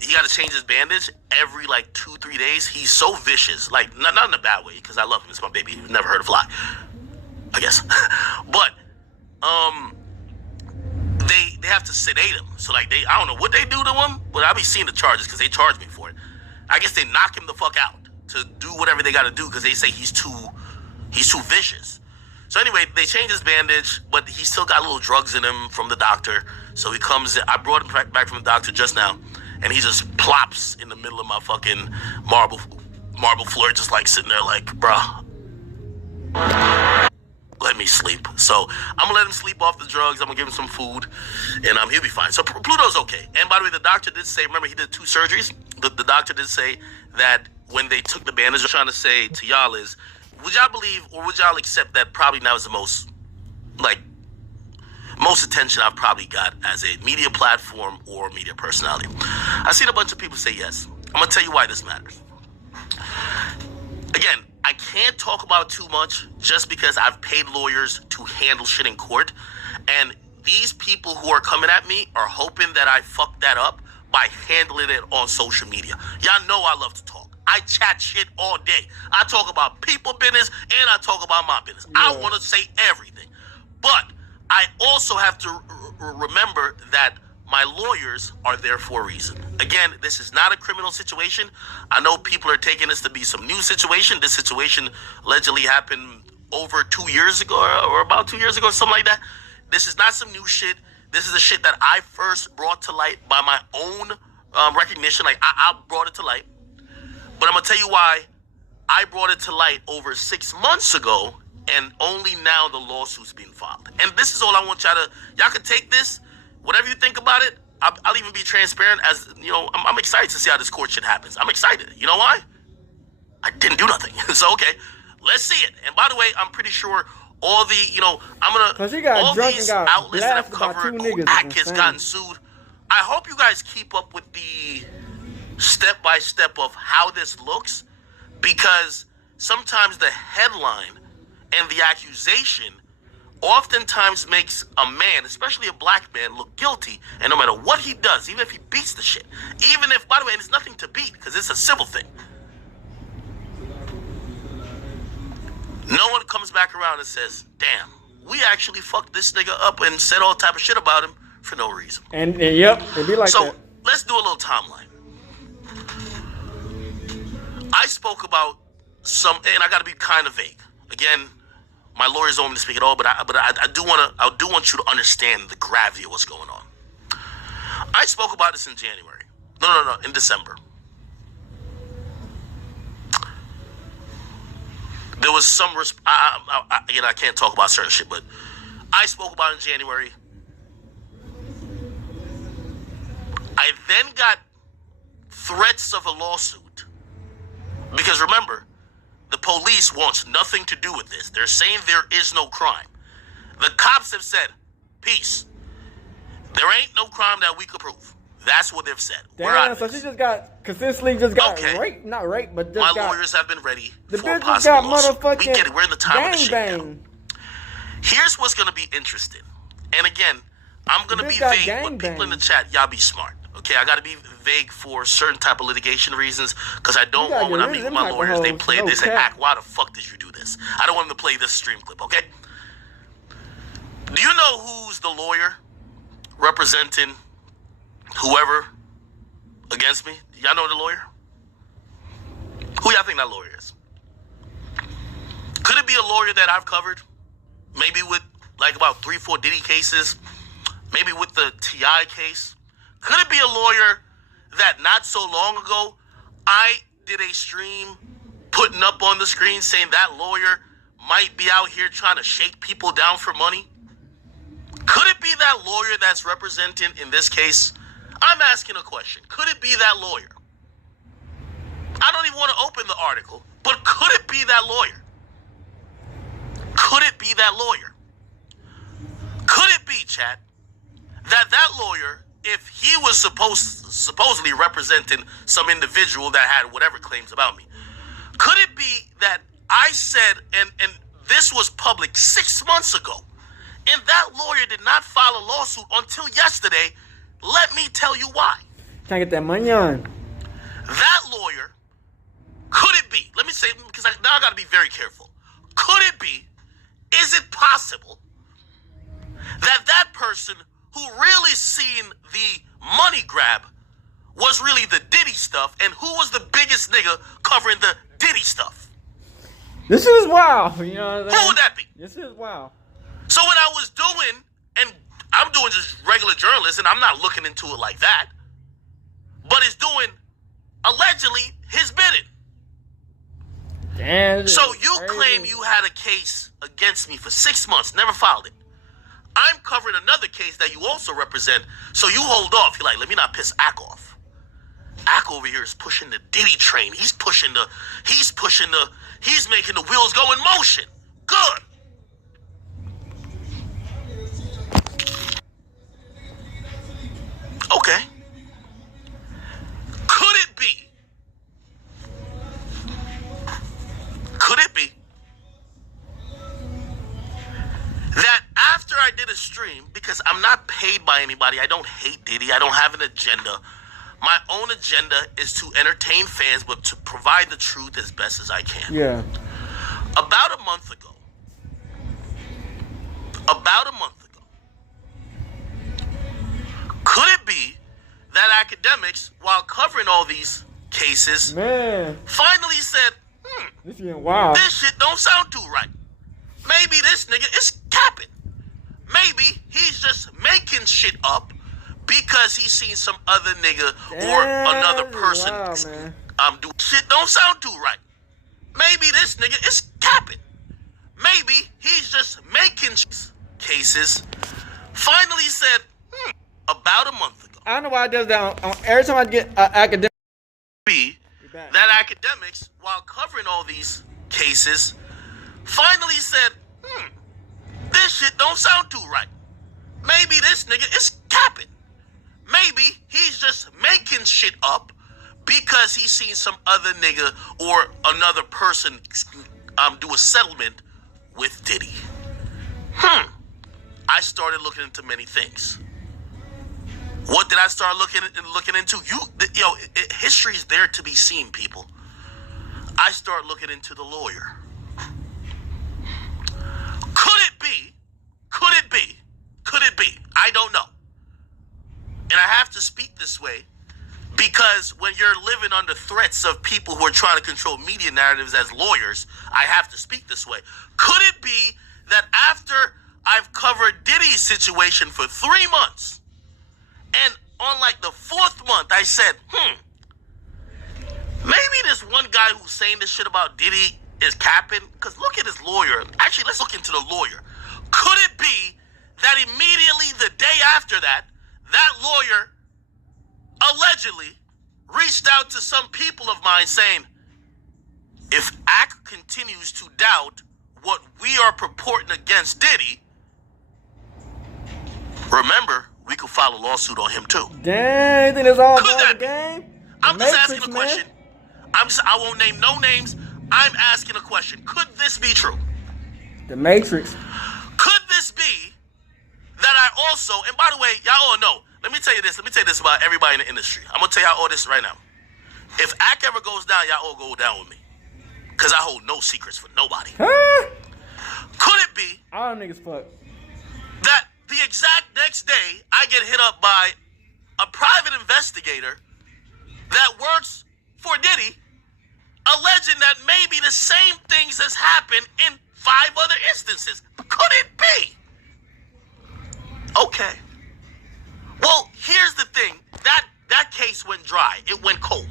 He got to change his bandage every like 2-3 days. He's so vicious, like not in a bad way, because I love him. It's my baby. He's never heard a fly, I guess. But they have to sedate him. So like I don't know what they do to him, but I be seeing the charges because they charge me for it. I guess they knock him the fuck out to do whatever they got to do because they say he's too vicious. So anyway, they change his bandage, but he still got little drugs in him from the doctor. So he comes in. I brought him back from the doctor just now. And he just plops in the middle of my fucking marble floor, just like sitting there like, bruh, let me sleep. So I'm gonna let him sleep off the drugs. I'm gonna give him some food, and he'll be fine. So Pluto's okay. And by the way, the doctor did say, remember he did 2 surgeries? The doctor did say that when they took the bandage, I'm trying to say to y'all is, would y'all believe or would y'all accept that probably now is the most attention I've probably got as a media platform or media personality? I've seen a bunch of people say yes. I'm going to tell you why this matters. Again, I can't talk about too much just because I've paid lawyers to handle shit in court. And these people who are coming at me are hoping that I fuck that up by handling it on social media. Y'all know I love to talk. I chat shit all day. I talk about people business and I talk about my business. Yeah. I want to say everything. But I also have to remember that my lawyers are there for a reason. Again, this is not a criminal situation. I know people are taking this to be some new situation. This situation allegedly happened over 2 years ago or about 2 years ago, something like that. This is not some new shit. This is the shit that I first brought to light by my own recognition. Like, I brought it to light. But I'm going to tell you why I brought it to light over 6 months ago, and only now the lawsuit's being filed. And this is all I want y'all can take this, whatever you think about it. I'll even be transparent as, you know, I'm excited to see how this court shit happens. I'm excited. You know why? I didn't do nothing. So, okay, let's see it. And by the way, I'm pretty sure all the, you know, all these outlets that have covered who has gotten sued. I hope you guys keep up with the step-by-step of how this looks, because sometimes the headline and the accusation oftentimes makes a man, especially a black man, look guilty. And no matter what he does, even if he beats the shit, even if, by the way, it's nothing to beat because it's a civil thing, no one comes back around and says, damn, we actually fucked this nigga up and said all type of shit about him for no reason. And yep, it'd be like so that. Let's do a little timeline. I spoke about some, and I got to be kind of vague. Again, my lawyers don't want me to speak at all, but I do want you to understand the gravity of what's going on. I spoke about this in January. No, in December. There was some, I can't talk about certain shit, but I spoke about it in January. I then got threats of a lawsuit. Because remember, the police wants nothing to do with this. They're saying there is no crime. The cops have said, peace. There ain't no crime that we could prove. That's what they've said. Damn, so she just got, consistently raped. Not raped, but just my lawyers have been ready the for a bitch possible got lawsuit. motherfucking We get it. We're in the time of the shit now. bang. Here's what's going to be interesting. And again, I'm going to be vague, but people in the chat, y'all be smart. Okay, I got to be vague for certain type of litigation reasons, because I don't want when I meet with my lawyers, they play this and act, why the fuck did you do this? I don't want them to play this stream clip, okay? Do you know who's the lawyer representing whoever against me? Y'all know the lawyer? Who y'all think that lawyer is? Could it be a lawyer that I've covered? Maybe with like about 3-4 Diddy cases? Maybe with the T.I. case? Could it be a lawyer that not so long ago I did a stream putting up on the screen saying that lawyer might be out here trying to shake people down for money? Could it be that lawyer that's representing in this case? I'm asking a question. Could it be that lawyer? I don't even want to open the article, but could it be that lawyer? Could it be that lawyer? Could it be, chat, that lawyer, if he was supposedly representing some individual that had whatever claims about me, could it be that I said, and this was public 6 months ago, and that lawyer did not file a lawsuit until yesterday? Let me tell you why. Trying to get that money on. That lawyer, could it be, let me say, because now I got to be very careful. Could it be, is it possible that person who really seen the money grab was really the Diddy stuff, and who was the biggest nigga covering the Diddy stuff? This is wild. You know what I'm saying? Who would that be? This is wild. So what I was doing, and I'm doing just regular journalism, and I'm not looking into it like that, but it's doing, allegedly, his bidding. Damn. So you claim you had a case against me for 6 months, never filed it. I'm covering another case that you also represent, so you hold off. You're like, let me not piss Ak off. Ak over here is pushing the Diddy train. He's making the wheels go in motion. Good. Okay. Could it be that after I did a stream, because I'm not paid by anybody, I don't hate Diddy, I don't have an agenda. My own agenda is to entertain fans, but to provide the truth as best as I can. Yeah. About a month ago, could it be that Akademiks, while covering all these cases, finally said, this getting wild. This shit don't sound too right. Maybe this nigga is capping. Maybe he's just making shit up because he's seen some other nigga or another person do shit don't sound too right. Maybe this nigga is capping. Maybe he's just making cases. Finally said, about a month ago. I don't know why it does that on every time I get academic. That Akademiks, while covering all these cases, finally said, this shit don't sound too right. Maybe this nigga is capping. Maybe he's just making shit up because he's seen some other nigga or another person do a settlement with Diddy. I started looking into many things. What did I start looking into? History is there to be seen, people. I start looking into the lawyer. Could it be? I don't know. And I have to speak this way because when you're living under threats of people who are trying to control media narratives as lawyers, I have to speak this way. Could it be that after I've covered Diddy's situation for 3 months, and on like the 4th month, I said, maybe this one guy who's saying this shit about Diddy is capping? Because look at his lawyer. Actually, let's look into the lawyer. Could it be that immediately the day after that, that lawyer allegedly reached out to some people of mine saying, if Ak continues to doubt what we are purporting against Diddy, remember, we could file a lawsuit on him too. Dang, think it's all Could that the game? I'm The just Matrix, asking a man. question. I won't name no names. I'm asking a question. Could this be true? The Matrix. Could this be that I also, and by the way, y'all all know, let me tell you this about everybody in the industry. I'm going to tell y'all all this right now. If Ak ever goes down, y'all all go down with me. Because I hold no secrets for nobody. Huh? Could it be All them niggas fuck. that the exact next day I get hit up by a private investigator that works for Diddy, alleging that maybe the same things has happened in 5 other instances? Could it be? Okay. Well, here's the thing. That case went dry. It went cold.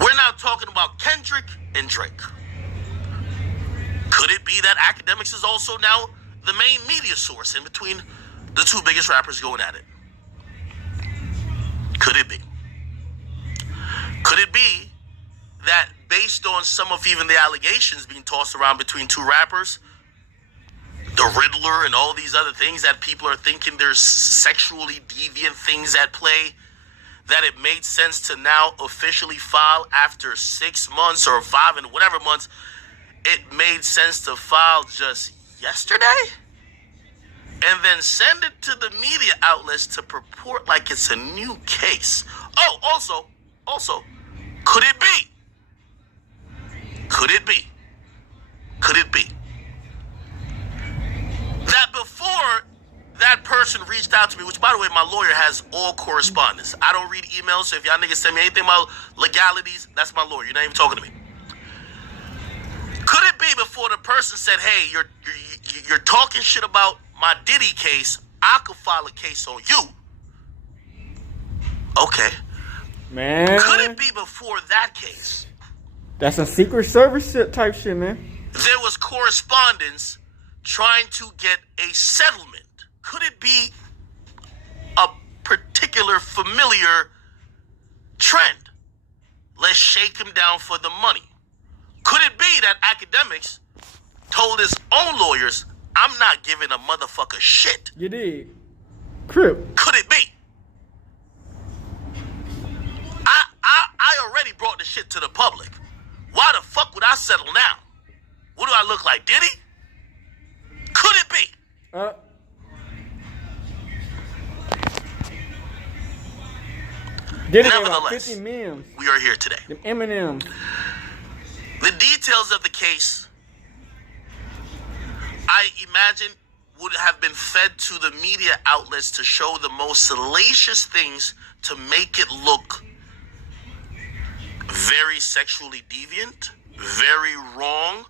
We're now talking about Kendrick and Drake. Could it be that Akademiks is also now the main media source in between the 2 biggest rappers going at it? Could it be? Could it be that based on some of even the allegations being tossed around between 2 rappers, the Riddler and all these other things, that people are thinking there's sexually deviant things at play, that it made sense to now officially file after 6 months or 5 and whatever months, it made sense to file just yesterday? And then send it to the media outlets to purport like it's a new case. Oh, also, could it be? Could it be that before that person reached out to me, which by the way, my lawyer has all correspondence. I don't read emails, so if y'all niggas send me anything about legalities, that's my lawyer. You're not even talking to me. Could it be before the person said, hey, you're talking shit about my Diddy case, I could file a case on you? Okay. Man. Could it be before that case? That's a Secret Service shit type shit, man. There was correspondence trying to get a settlement. Could it be a particular familiar trend? Let's shake him down for the money. Could it be that Akademiks told his own lawyers, I'm not giving a motherfucker shit? You did. Crip. Could it be? I already brought the shit to the public. Why the fuck would I settle now? What do I look like, Diddy? Could it be Did it about Nevertheless, 50 memes. we are here today. Them M&Ms. The details of the case, I imagine, would have been fed to the media outlets to show the most salacious things to make it look very sexually deviant, very wrong.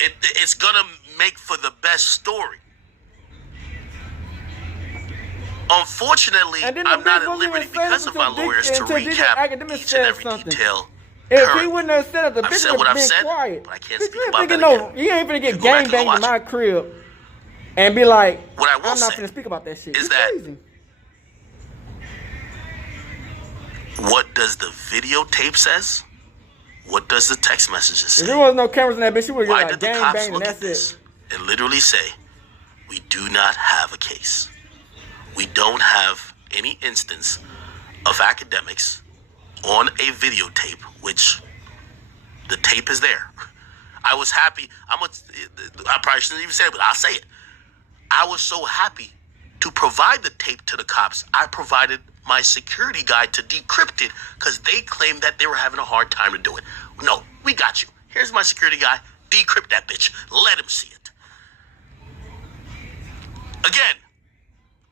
It's gonna make for the best story. Unfortunately, I'm not at liberty because of my lawyers to recap each and every detail. If he wouldn't have said it, the bitch would have been quiet. But I can't speak about that no, again. you ain't finna get You go back gang and banged in watch my it. crib and be like, What I will I'm not say finna speak about that shit. is It's that crazy. what does the videotape says? What does the text messages say? If there was no cameras in that bitch, she would Why get like did the gang cops banged and look at that's this it. and literally say, we do not have a case? We don't have any instance of Akademiks on a videotape, which the tape is there. I was happy. I probably shouldn't even say it, but I'll say it. I was so happy to provide the tape to the cops. I provided my security guy to decrypt it because they claimed that they were having a hard time to do it. No, we got you. Here's my security guy. Decrypt that bitch. Let him see it. Again,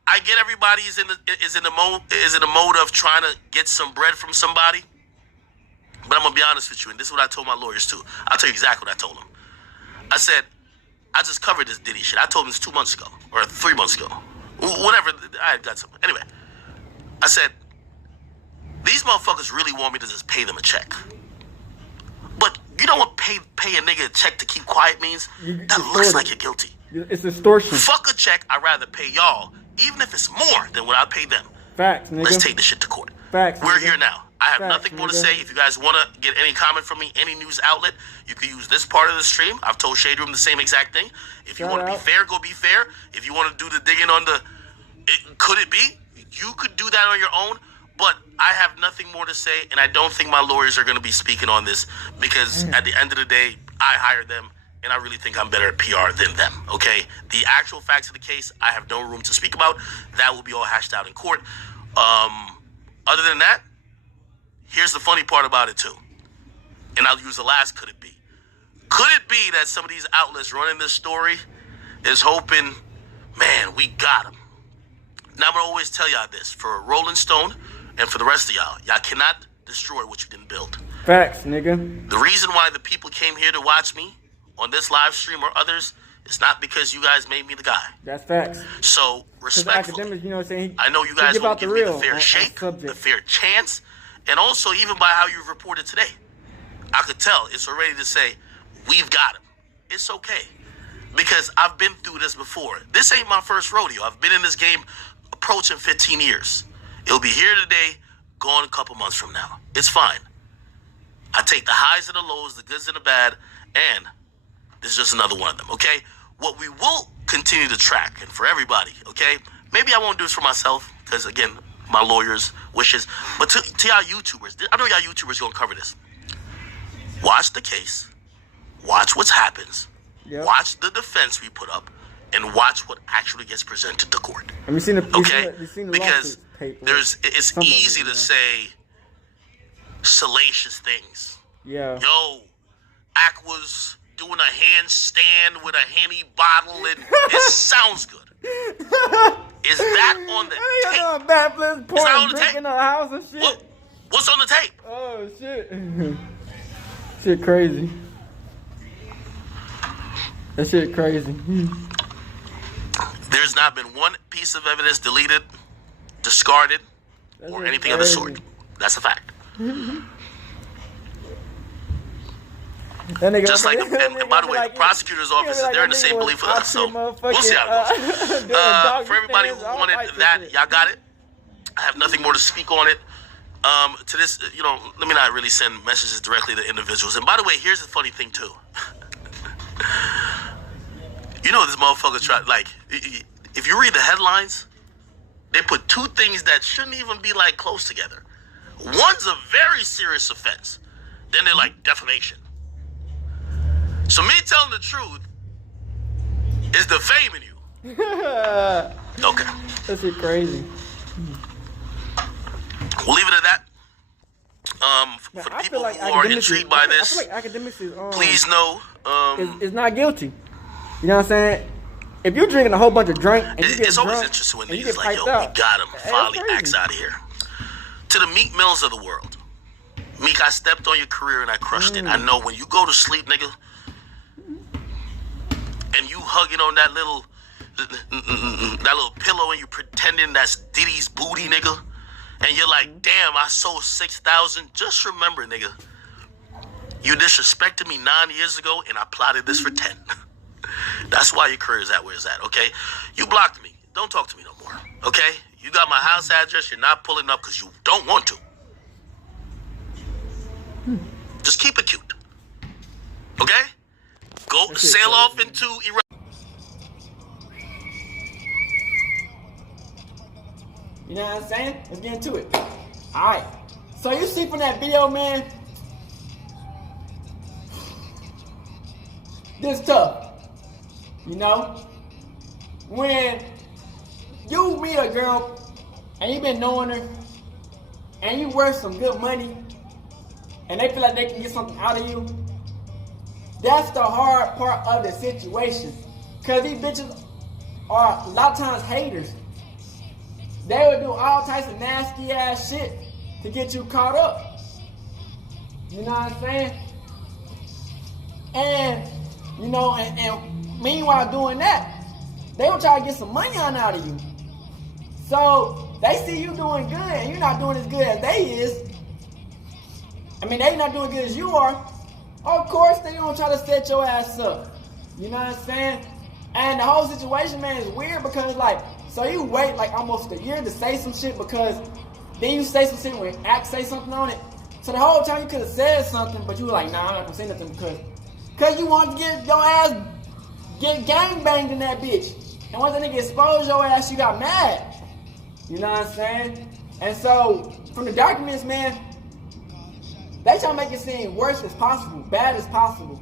I get everybody is in the mode of trying to get some bread from somebody. But I'm gonna be honest with you, and this is what I told my lawyers too. I'll tell you exactly what I told them. I said, I just covered this Diddy shit. I told them this 2 months ago or 3 months ago, whatever. I had got something. Anyway, I said, these motherfuckers really want me to just pay them a check. But you know what pay a nigga a check to keep quiet means? That looks like you're guilty. It's extortion. Fuck a check. I'd rather pay y'all, even if it's more than what I pay them. Facts, nigga. Let's take this shit to court. Facts, We're nigga. here now. I have Facts, nothing more to nigga. say. If you guys want to get any comment from me, any news outlet, you can use this part of the stream. I've told Shade Room the same exact thing. If you Shout want to be out. fair, go be fair. If you want to do the digging on could it be? You could do that on your own. But I have nothing more to say, and I don't think my lawyers are going to be speaking on this because at the end of the day, I hired them, and I really think I'm better at PR than them, okay? The actual facts of the case, I have no room to speak about. That will be all hashed out in court. Other than that, here's the funny part about it, too. And I'll use the last could it be. Could it be that some of these outlets running this story is hoping, man, we got him. Now, I'm going to always tell y'all this. For Rolling Stone and for the rest of y'all cannot destroy what you didn't build. Facts, nigga. The reason why the people came here to watch me on this live stream or others is not because you guys made me the guy. That's facts. So, Because respectfully, Akademiks, you know what I'm saying? I know you guys give will out the give me real the fair on shake, the subject. fair chance, and also even by how you've reported today. I could tell it's already to say, we've got him. It's okay. Because I've been through this before. This ain't my first rodeo. I've been in this game approaching 15 years. It'll be here today, gone a couple months from now. It's fine. I take the highs and the lows, the goods and the bad, and this is just another one of them, okay? What we will continue to track, and for everybody, okay? Maybe I won't do this for myself, because, again, my lawyers' wishes, but to y'all YouTubers, I know y'all YouTubers gonna cover this. Watch the case, watch what happens, Yep. watch the defense we put up, and watch what actually gets presented to court. And we seen the Okay? we seen the Because lawsuit paper. it's Some of it, easy to yeah. say salacious things. Yeah. Yo, Ak was doing a handstand with a Henny bottle, and it sounds good. Is that on the You're tape? doing backflips, on pouring the drink tape? in the house and shit. What's on the tape? Oh shit. Shit crazy. That shit crazy. There's not been one piece of evidence deleted, discarded, That or shit anything of the crazy. sort. That's a fact. That nigga Just like, that nigga and by the be way, like, the prosecutor's office, like they're in the that same nigga belief with was us. So out we'll see how it goes. doing doggy For everybody who stands, all wanted types of that, shit. y'all got it. I have nothing more to speak on it. To this, let me not really send messages directly to individuals. And by the way, here's the funny thing too. This motherfucker tried, like, if you read the headlines, they put two things that shouldn't even be like close together. One's a very serious offense. Then they're like defamation. So me telling the truth is defaming you. Okay. That shit crazy. We'll leave it at that. Man, For the I people feel like who are Akademiks intrigued by this, I feel like Akademiks is please know. is not guilty. You know what I'm saying? If you're drinking a whole bunch of drink and you get It's always drunk interesting when and you niggas get like, yo, piped out, we got him. that's Finally, crazy. Axe out of here. To the Meek Mills of the world. Meek, I stepped on your career and I crushed it. I know when you go to sleep, nigga, and you hugging on that little pillow and you pretending that's Diddy's booty, nigga, and you're like, damn, I sold 6,000. Just remember, nigga, you disrespected me 9 years ago and I plotted this for 10. That's why your career is at where it's at, okay? You blocked me. Don't talk to me no more, okay? You got my house address. You're not pulling up because you don't want to. Just keep it cute. Okay? Go sail off into Iraq. You know what I'm saying? Let's get into it. Alright. So you see from that video, man, this tough. You know? When you meet a girl and you've been knowing her and you worth some good money and they feel like they can get something out of you, that's the hard part of the situation. Because these bitches are a lot of times haters. They would do all types of nasty ass shit to get you caught up. You know what I'm saying? And, you know, and meanwhile doing that, they will try to get some money out of you. So they see you doing good and you're not doing as good as they is. I mean, they not doing good as you are. Of course, they gonna try to set your ass up. You know what I'm saying? And the whole situation, man, is weird because like, so you wait like almost a year to say some shit because then you say some shit when Axe say something on it. So the whole time you could have said something, but you were like, nah, I'm not gonna say nothing because you want to get your ass get gangbanged in that bitch. And once that nigga exposed your ass, you got mad. You know what I'm saying? And so, from the documents, man, they try to make it seem worse as possible, bad as possible.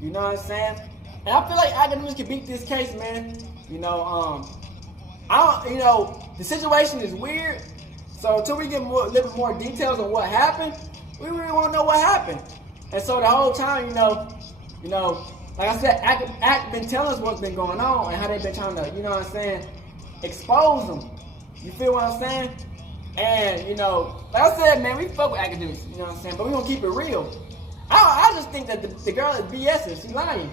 You know what I'm saying? And I feel like Akademiks can beat this case, man. You know, the situation is weird. So until we get a little bit more details on what happened, we really want to know what happened. And so the whole time, you know, like I said, Act been telling us what's been going on and how they've been trying to, you know what I'm saying, expose them. You feel what I'm saying? And, you know, like I said, man, we fuck with Akademiks, you know what I'm saying? But we gonna keep it real. I just think that the girl is BSing, she's lying.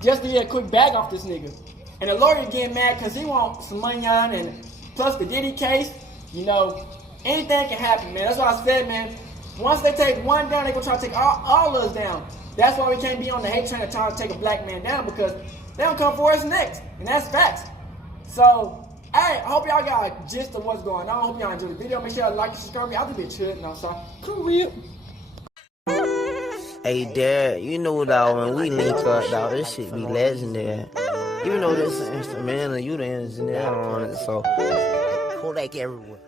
Just to get a quick bag off this nigga. And the lawyer getting mad because he wants some money on, and plus the Diddy case, you know, anything can happen, man. That's why I said, man, once they take one down, they gonna try to take all of us down. That's why we can't be on the hate train and try to take a black man down, because they don't come for us next. And that's facts. So, hey, I hope y'all got a gist of what's going on. I hope y'all enjoyed the video. Make sure y'all like and subscribe. I'll be chilling. No, sorry. Career. Hey, Dad, you know, dog, when we link up, dog, this shit be legendary. You know this instrumental, you the engineer on it, so Kodak everywhere.